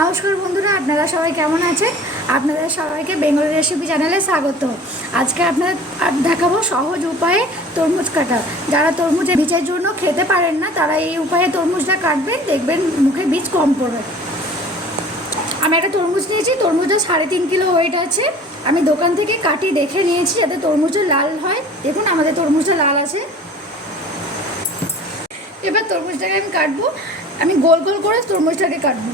নমস্কার বন্ধুরা, আপনারা সবাই কেমন আছেন? আপনাদের সবাইকে বেঙ্গলি রেসিপি চ্যানেলে স্বাগত। আজকে আপনাদের দেখাবো সহজ উপায়ে তরমুজ কাটা। যারা তরমুজের বীজের জন্য খেতে পারেন না, তারা এই উপায়ে তরমুজটা কাটবেন, দেখবেন মুখে বীজ কম পড়বে। আমি একটা তরমুজ নিয়েছি, তরমুজটা 3.5 কিলো ওয়েট আছে। আমি দোকান থেকে কাটি দেখে নিয়েছি যাতে তরমুজটা লাল হয়। দেখুন আমাদের তরমুজটা লাল আছে। এবার তরমুজটাকে আমি কাটবো। আমি গোল গোল করে তরমুজটাকে কাটবো।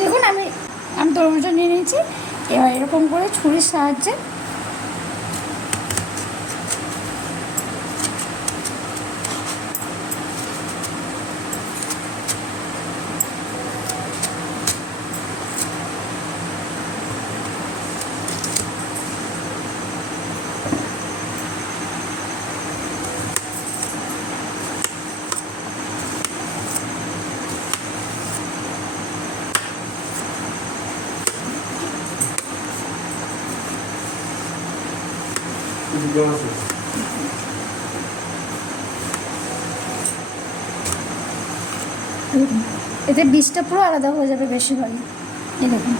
দেখুন আমি তরমুজটা নিয়ে নিয়েছি। এবার এরকম করে ছুরির সাহায্যে এতে বীজটা পুরো আলাদা হয়ে যাবে বেশিরভাগই। এই দেখুন।